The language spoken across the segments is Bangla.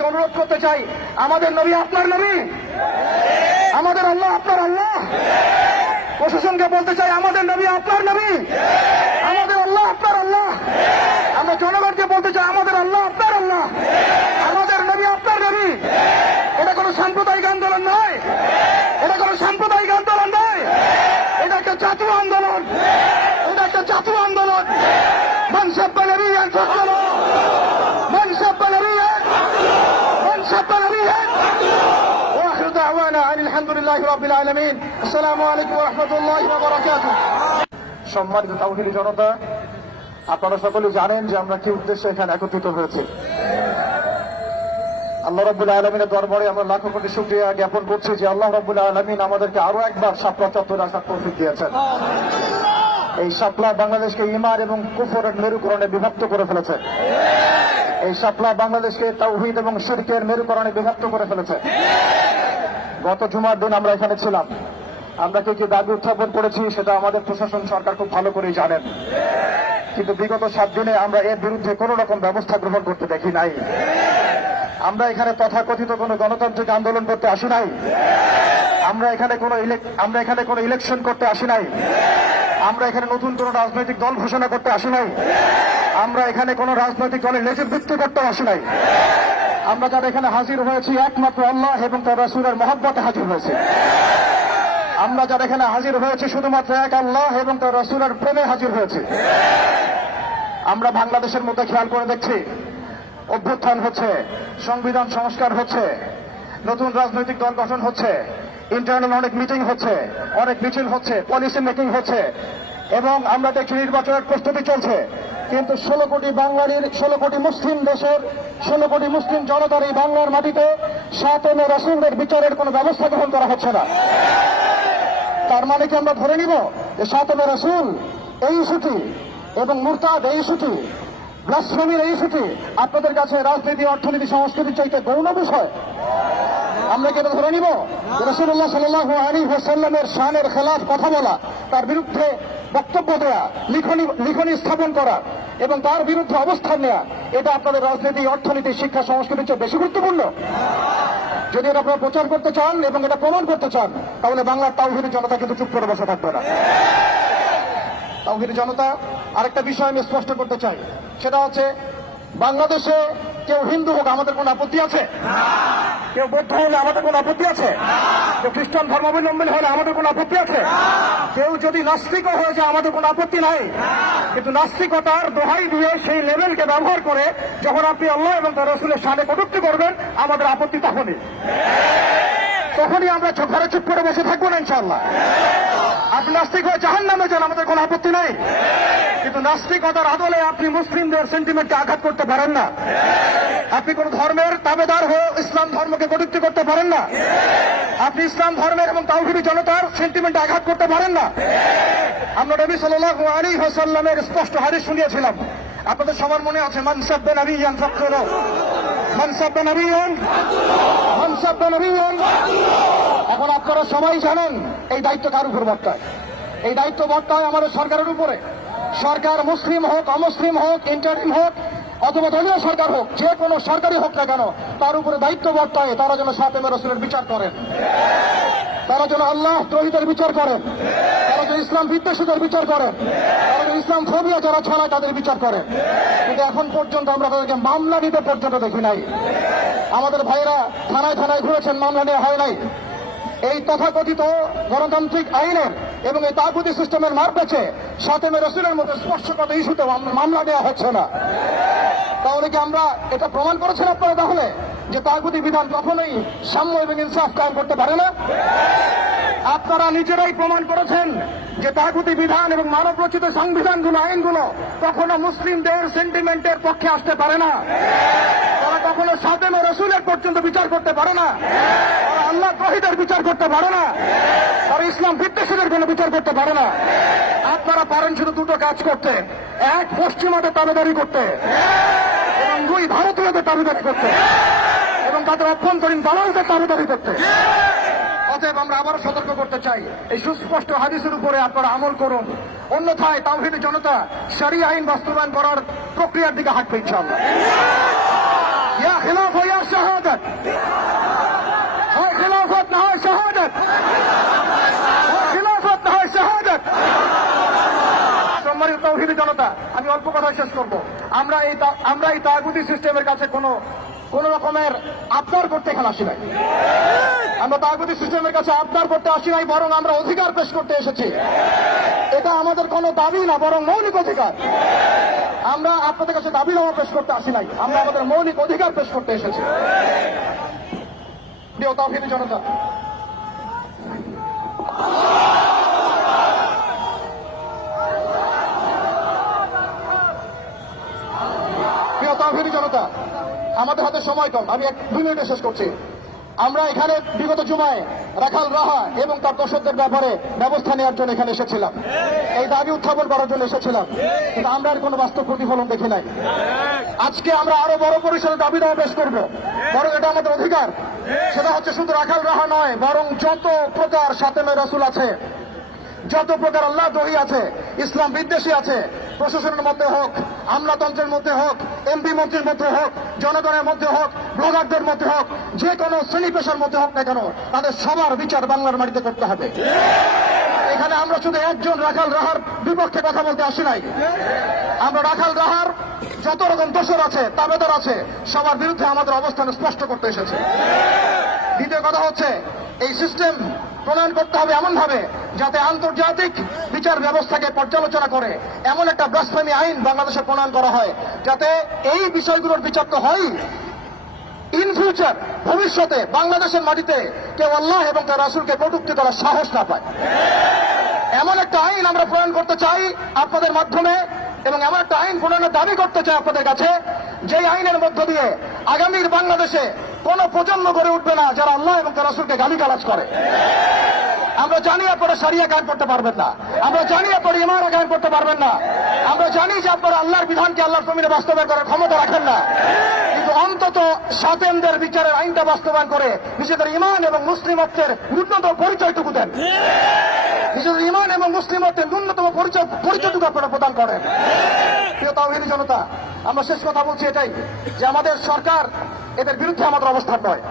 আপনাকে অনুরোধ করতে চাই, আমাদের নবী আপনার নবী, আমাদের আল্লাহ আপনার আল্লাহ। প্রশাসনকে বলতে চাই, আমাদের নবী আপনার নবী, আমাদের আল্লাহ আপনার আল্লাহ। আমরা জনগণকে বলতে চাই, আমাদের আল্লাহ আপনার আল্লাহ, আমাদের নবী আপনার নবী। এটা কোনো সাম্প্রদায়িক আন্দোলন নয়, এটা কোনো সাম্প্রদায়িক আন্দোলন নয়, এটা একটা জাতীয় আন্দোলন, এটা একটা জাতীয় আন্দোলন। মান সাব্বা নবিয়্যান ফাকতুলুহু, মান সাব্বা নবিয়্যান, মান সাব্বা নবিয়্যান। ওয়া আখিরু দাওয়ানা আলহামদুলিল্লাহি রাব্বিল আলামিন। আসসালামু আলাইকুম ওয়া রাহমাতুল্লাহি ওয়া বারাকাতুহু। সম্মানিত তাওহীদি জনতা, আপনারা সকলেই জানেন যে আমরা কি উদ্দেশ্যে এখানে একত্রিত হয়েছি। আল্লাহ রাব্বুল আলামিনের দরবারে আমরা লাখো কোটি শুকরিয়া জ্ঞাপন করছি যে আল্লাহ রাব্বুল আলামিন আমাদেরকে আরো একবার শাপলা চত্বরে আসার তৌফিক দিয়েছেন। এই শাপলা বাংলাদেশকে ঈমান এবং কুফরের মেরুকরণে বিভক্ত করে ফেলেছে। এই শাপলা বাংলাদেশকে তাওহীদ এবং শিরকের মেরুকরণে বিভক্ত করে ফেলেছে। গত জুমার দিন আমরা এখানে ছিলাম, আমরা কি দাবি উত্থাপন করেছি সেটা আমাদের প্রশাসন সরকার খুব ভালো করেই জানেন। কিন্তু বিগত 7 দিনে আমরা এর বিরুদ্ধে কোন রকম ব্যবস্থা গ্রহণ করতে দেখি নাই। আমরা এখানে তথাকথিত কোনো গণতান্ত্রিক আন্দোলন করতে আসি নাই, আমরা এখানে কোনো ইলেকশন করতে আসি নাই, আমরা এখানে নতুন কোন রাজনৈতিক দল ঘোষণা করতে আসি নাই, আমরা এখানে কোন রাজনৈতিক দলের নেতৃত্ব করতে আসি নাই। আমরা যারা এখানে হাজির হয়েছি একমাত্র আল্লাহ এবং তার রাসূলের মহব্বতে হাজির হয়েছি। আমরা যারা এখানে হাজির হয়েছি শুধুমাত্র এক আল্লাহ এবং তার রাসূলের প্রেমে হাজির হয়েছি। আমরা বাংলাদেশের মধ্যে খেয়াল করে দেখছি, অভ্যুত্থান হচ্ছে, সংবিধান সংস্কার হচ্ছে, নতুন রাজনৈতিক দল গঠন হচ্ছে, ইন্টারনাল অনেক মিটিং হচ্ছে, অনেক মিছিল হচ্ছে, পলিসি মেকিং হচ্ছে, এবং আমরা দেখছি নির্বাচনের প্রস্তুতি চলছে। কিন্তু 16 কোটি বাঙালির, 16 কোটি মুসলিম দেশের, 16 কোটি মুসলিম জনতার এই বাংলার মাটিতে সাতমে রাসূলের বিচারের কোনো ব্যবস্থা গ্রহণ করা হচ্ছে না। তার মানে কি আমরা ধরে নিব যে সাতমে রাসূল এই ইস্যুটি এবং মুরতাদ এই ইস্যুটি, ব্লাসফেমির এই ইস্যুটি আপনাদের কাছে রাজনীতি, অর্থনীতি, সংস্কৃতির চাইতে গৌণ বিষয়? আমরা কি এটা ধরে নিব? রাসূলুল্লাহ সাল্লাল্লাহু আলাইহি ওয়াসাল্লামের শানের খেলাফ কথা বলা, তার বিরুদ্ধে বক্তব্য দেয়া, লিখনি স্থাপন করা এবং তার বিরুদ্ধে অবস্থান নেওয়া, এটা আপনাদের রাজনীতি, অর্থনীতি, শিক্ষা, সংস্কৃতির চেয়ে বেশি গুরুত্বপূর্ণ? যদি এটা আপনারা প্রচার করতে চান এবং এটা প্রমাণ করতে চান, তাহলে বাংলার তাওহীদি জনতা কিন্তু চুপ করে বসে থাকবে না। তাওহীদি জনতা, আরেকটা বিষয় আমি স্পষ্ট করতে চাই, সেটা হচ্ছে বাংলাদেশে কেউ হিন্দু হোক আমাদের কোন আপত্তি আছে? কেউ বৌদ্ধ হলে আমাদের কোন আপত্তি আছে? কেউ খ্রিস্টান ধর্মাবলম্বী হলে আমাদের কোন আপত্তি আছে? কেউ যদি নাস্তিকও হয়ে যায় আমাদের কোন আপত্তি নাই। কিন্তু নাস্তিকতার দোহাই দিয়ে সেই লেভেলকে ব্যবহার করে যখন আপনি আল্লাহ এবং তার রাসূলের শানে কটূক্তি করবেন, আমাদের আপত্তি তখনই আমরা ঘরে চুপ করে বসে থাকবো না ইনশাআল্লাহ। আপনি নাস্তিক হয়ে জাহান্নামে যান, আমাদের কোন আপত্তি নাই। কিন্তু নাস্তিকতার আদলে আপনি মুসলিমদের সেন্টিমেন্টকে আঘাত করতে পারেন না। আপনি কোন ধর্মের তাবেদার হয়ে ইসলাম ধর্মকে কটূক্তি করতে পারেন না। আপনি ইসলাম ধর্মের এবং তাওহীদি জনতার সেন্টিমেন্টে আঘাত করতে পারেন না। আমরা নবী সাল্লাল্লাহু আলাইহি ওয়াসাল্লামের স্পষ্ট হাদিস শুনিয়েছিলাম, আপনাদের সবার মনে আছে, মান সাব্বা নবিয়্যান ফাকতুলুহু, মান সাব্বা নবিয়্যান, মান সাব্বা নবিয়্যান। এখন আপনারা সবাই জানেন এই দায়িত্ব কার উপর বর্তায়? এই দায়িত্ব বর্তায় আমাদের সরকারের উপরে। সরকার মুসলিম হোক, অমুসলিম হোক, ইন্টারিম হোক অথবা দলীয় সরকার হোক, যে কোনো সরকারই হোক না কেন, তার উপরে দায়িত্ব বর্তায় তারা যেন সাতমে রাসূলের বিচার করেন, তারা যেন আল্লাহ দ্রোহীদের বিচার করেন, তারা যেন ইসলাম বিদ্বেষীদের বিচার করেন, তারা যেন ইসলাম ফোবিয়া যারা ছড়ায় তাদের বিচার করেন। কিন্তু এখন পর্যন্ত আমরা তাদেরকে মামলা নিতে পর্যন্ত দেখি নাই। আমাদের ভাইয়েরা থানায় থানায় ঘুরেছেন, মামলা নেওয়া হয় নাই। এই তথাকথিত গণতান্ত্রিক আইনের এবং এই তাগুতি সিস্টেমের মার পেছে সাতমে রাসূলের মতো স্পর্শকাতর ইস্যুতে মামলা নেওয়া হচ্ছে না। তাহলে কি আমরা এটা প্রমাণ করেছেন আপনারা তাহলে যে তাগুতি বিধান কখনোই সাম্য এবং ইনসাফ কায়েম করতে পারে না? আপনারা নিজেরাই প্রমাণ করেছেন যে তাগুতি বিধান এবং মানব রচিত সংবিধানগুলো, আইনগুলো কখনো মুসলিমদের সেন্টিমেন্টের পক্ষে আসতে পারে না। তারা কখনো সাতমে রাসূলের পর্যন্ত বিচার করতে পারে না। তারা আল্লাহ দ্রোহীদের বিচার করতে পারে না। তারা ইসলাম বিদ্বেষীদের কোনো বিচার করতে পারে না। আপনারা পারেন শুধু দুটো কাজ করতে, এক পশ্চিমাদের তাবেদারি করতে এবং দুই ভারতীয়দের তাবেদারি করতে এবং তাদের অভ্যন্তরীণ দালালদের তাবেদারি করতে। অতএব আমরা আবারও সতর্ক করতে চাই, এই সুস্পষ্ট হাদিসের উপরে আপনারা আমল করুন, অন্যথায় তাওহীদি জনতা শরিয়া আইন বাস্তবায়ন করার প্রক্রিয়ার দিকে হাঁটবে ইনশাআল্লাহ। ইয়া খিলাফ ইয়া শাহাদা। শাহাদাত, হয় খিলাফত না হয় শাহাদাত, হয় খিলাফত না হয় শাহাদাত। সম্মানিত তাওহীদি জনতা, আমি অল্প কথা শেষ করব। আমরা এই তাগুতি সিস্টেমের কাছে কোন রকমের আবদার করতে এখানে আসি নাই। আমরা তাগুতি সিস্টেমের কাছে আবদার করতে আসি নাই, বরং আমরা অধিকার পেশ করতে এসেছি। এটা আমাদের কোনো দাবি না, বরং মৌলিক অধিকার। আমরা আপনাদের কাছে দাবিনামা পেশ করতে আসি নাই, আমরা আমাদের মৌলিক অধিকার পেশ করতে এসেছি। প্রিয় তাওহীদি জনতা, প্রিয় তাওহীদি জনতা, আমাদের হাতে সময় কম, আমি 2 মিনিটে শেষ করছি। আমরা এখানে বিগত জুমায় রাখাল রাহা এবং তার দর্শকদের ব্যাপারে ব্যবস্থা নেওয়ার জন্য এখানে এসেছিলাম, এই দাবি উত্থাপন করার জন্য এসেছিলাম, কিন্তু আমরা এর কোনো বাস্তব প্রতিফলন দেখি নাই। আজকে আমরা আরো বড় পরিসরে দাবি দেওয়া পেশ করব, বরং এটা আমাদের অধিকার। সেটা হচ্ছে শুধু রাখাল রাহা নয়, বরং যত প্রকার সাতেমে রাসূল আছে, যত প্রকার আল্লাহ দ্রোহী আছে, ইসলাম বিদ্বেষী আছে, প্রশাসনের মধ্যে হোক, আমলাতন্ত্রের মধ্যে হোক, এমপি মন্ত্রীর মধ্যে হোক, জনগণের মধ্যে হোক, ব্লগারদের মধ্যে হোক, যে কোনো শ্রেণী পেশার মধ্যে হোক না কেন, তাদের সবার বিচার বাংলার মাটিতে করতে হবে। এখানে আমরা শুধু একজন রাখাল রাহার বিপক্ষে কথা বলতে আসি নাই, আমরা রাখাল রাহার যত রকম দোষর আছে, তাবেদার আছে, সবার বিরুদ্ধে আমাদের অবস্থান স্পষ্ট করতে এসেছে। দ্বিতীয় কথা হচ্ছে, এই সিস্টেম প্রণয়ন করতে হবে এমন ভাবে যাতে আন্তর্জাতিক বিচার ব্যবস্থাকে পর্যালোচনা করে এমন একটা ব্লাসফেমি আইন বাংলাদেশে প্রণয়ন করা হয়, যাতে এই বিষয়গুলোর বিচার তো হয়, ইন ফিউচার ভবিষ্যতে বাংলাদেশের মাটিতে কেউ আল্লাহ এবং তার রাসূলকে কটূক্তি করার সাহস না পায়। এমন একটা আইন আমরা প্রণয়ন করতে চাই আপনাদের মাধ্যমে, এবং এমন একটা আইন প্রণয়নের দাবি করতে চাই আপনাদের কাছে, যে আইনের মধ্য দিয়ে আগামীর বাংলাদেশে কোন প্রজন্ম গড়ে উঠবে না যারা আল্লাহ এবং তার রাসূলকে গালিগালাজ করে। আমরা জানি আপনারা শরিয়া কায়েম করতে পারবেন না, আমরা জানি আপনারা ইমান কায়েম করতে পারবেন না, আমরা জানি যে আপনারা আল্লাহর বিধানকে আল্লাহর জমিনে বাস্তবায়ন করার ক্ষমতা রাখেন না, কিন্তু অন্তত সাতেমদের বিচারের আইনটা বাস্তবায়ন করে নিজেদের ইমান এবং মুসলিমত্বের ন্যূনতম পরিচয়টুকু দেন। নিজেদের ইমান এবং মুসলিমত্বের ন্যূনতম পরিচয়টুকু আপনারা প্রদান করেন। প্রিয় তাওহীদি জনতা, আমরা শেষ কথা বলছি এটাই, যে আমাদের সরকার এদের বিরুদ্ধে আমাদের অবস্থান নয়,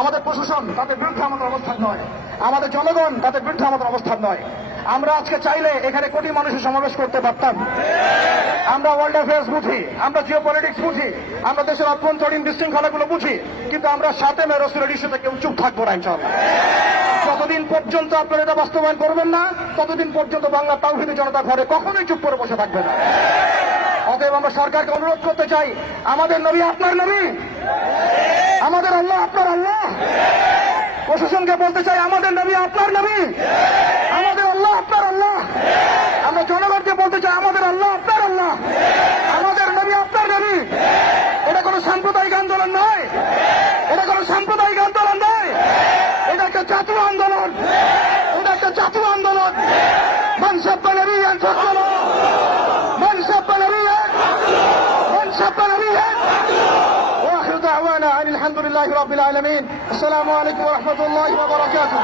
আমাদের প্রশাসন তাদের বিরুদ্ধে আমাদের অবস্থান নয়, আমাদের জনগণ তাদের বিরুদ্ধে আমাদের অবস্থান নয়। আমরা আজকে চাইলে এখানে কোটি মানুষের সমাবেশ করতে পারতাম। আমরা ওয়ার্ল্ড অ্যাফেয়ার্স বুঝি, আমরা জিও পলিটিক্স বুঝি, আমরা দেশের অভ্যন্তরীণ বিশৃঙ্খলাগুলো বুঝি, কিন্তু আমরা সাতেমে রাসূলের ইস্যুতে কেউ চুপ থাকবো না ইনশাআল্লাহ। যতদিন পর্যন্ত আপনারা এটা বাস্তবায়ন করবেন না, ততদিন পর্যন্ত বাংলা তাওহীদি জনতা ঘরে কখনোই চুপ করে বসে থাকবে না। অতএব আমরা সরকারকে অনুরোধ করতে চাই, আমাদের নবী আপনার নবী, আমাদের আল্লাহ আপনার আল্লাহ। প্রশাসনকে বলতে চাই, আমাদের নবী আপনার নবী, আমাদের আল্লাহ আপনার আল্লাহ। আমরা জনগণকে বলতে চাই, আমাদের আল্লাহ আপনার আল্লাহ, আমাদের নবী আপনার নবী। এটা কোনো সাম্প্রদায়িক আন্দোলন নয়, এটা কোনো সাম্প্রদায়িক আন্দোলন নয়, এটা একটা জাতীয় আন্দোলন, এটা একটা জাতীয় আন্দোলন। মান সাব্বা নবিয়্যান ফাকতুলুহু, মান সাব্বা নবিয়্যান, মান সাব্বা নবিয়্যান। وآخر دعوانا أن الحمد لله رب العالمين. السلام عليكم ورحمة الله وبركاته.